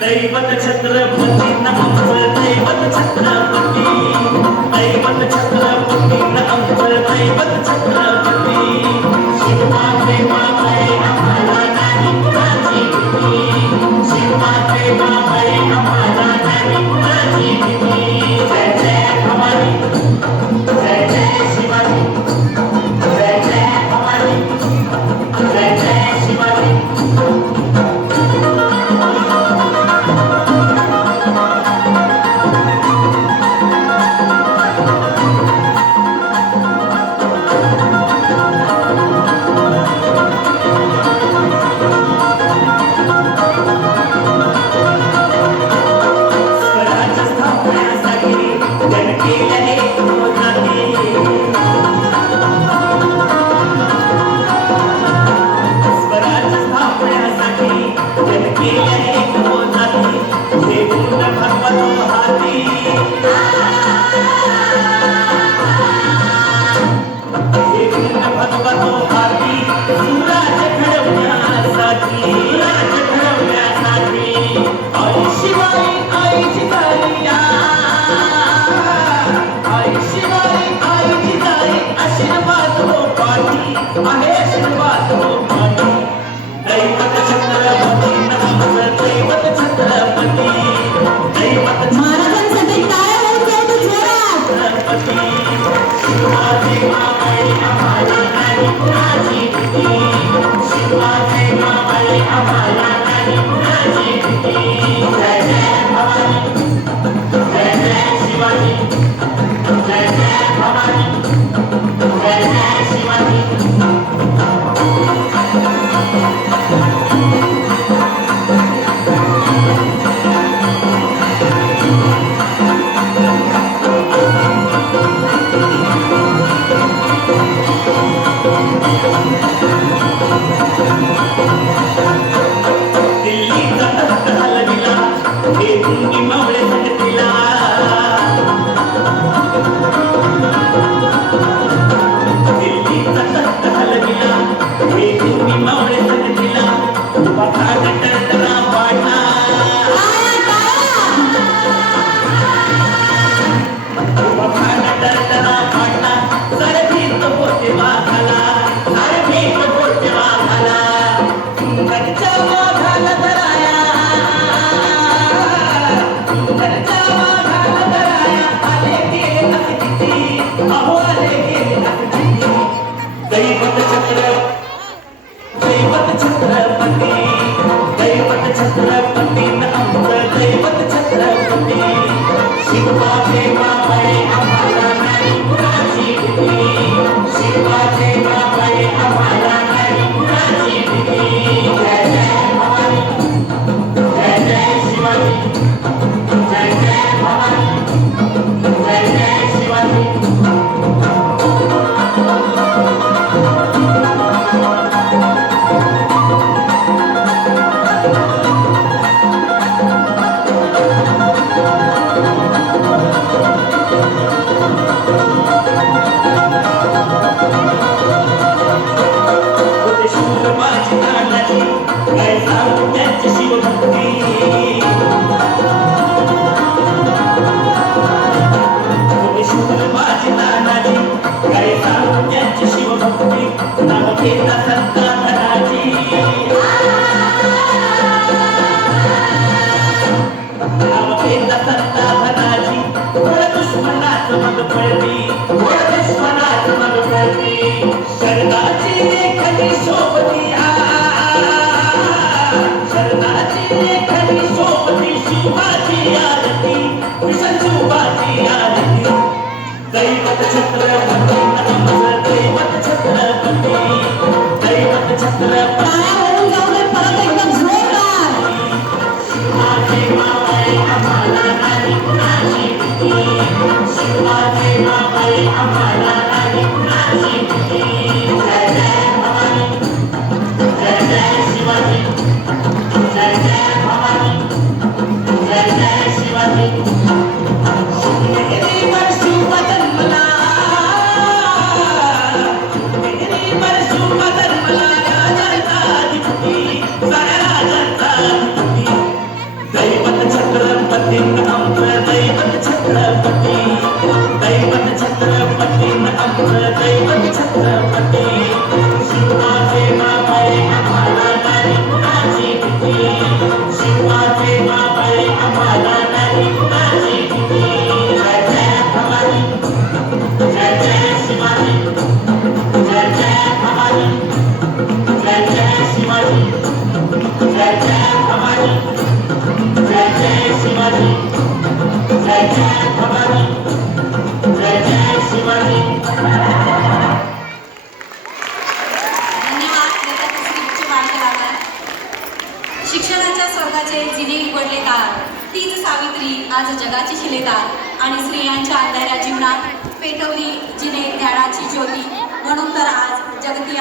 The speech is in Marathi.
दैवत छत्रपती नमः दैवत छत्रपती दैवत छत्रपती नमः दैवत छत्रपती शिवा देवा हरे आम्हाला नाही कुणाची भीती शिवा देवा हरे आम्हाला नाही कुणाची भीती जय जय भवानी जय जय शिवाजी जय जय भवानी जय जय शिवाजी शिवा देवा हरे आम्हाला नाही कुणाची दैवत छत्रपती आमचं दैवत छत्रपती शिवाचे बाबाळे आम्हाला नाही कुणाची भीती शिवाचे बाबाळे आम्हाला नाही कुणाची भीती जय जय भवानी जय जय शिवाजी जय जय भवानी जय जय शिवाजी जय जय भवानी जय जय शिवाजी जय जय भवानी जय जय शिवाजी धन्यवाद नेताजी कलाकार. शिक्षणाच्या स्वर्गाचे जिने उघडले दार तीच सावित्री आज जगाची शिलेदार आणि स्त्रियांच्या अंधाऱ्या जीवनात पेटवली जिने ज्ञानाची ज्योती म्हणून तर आज जगती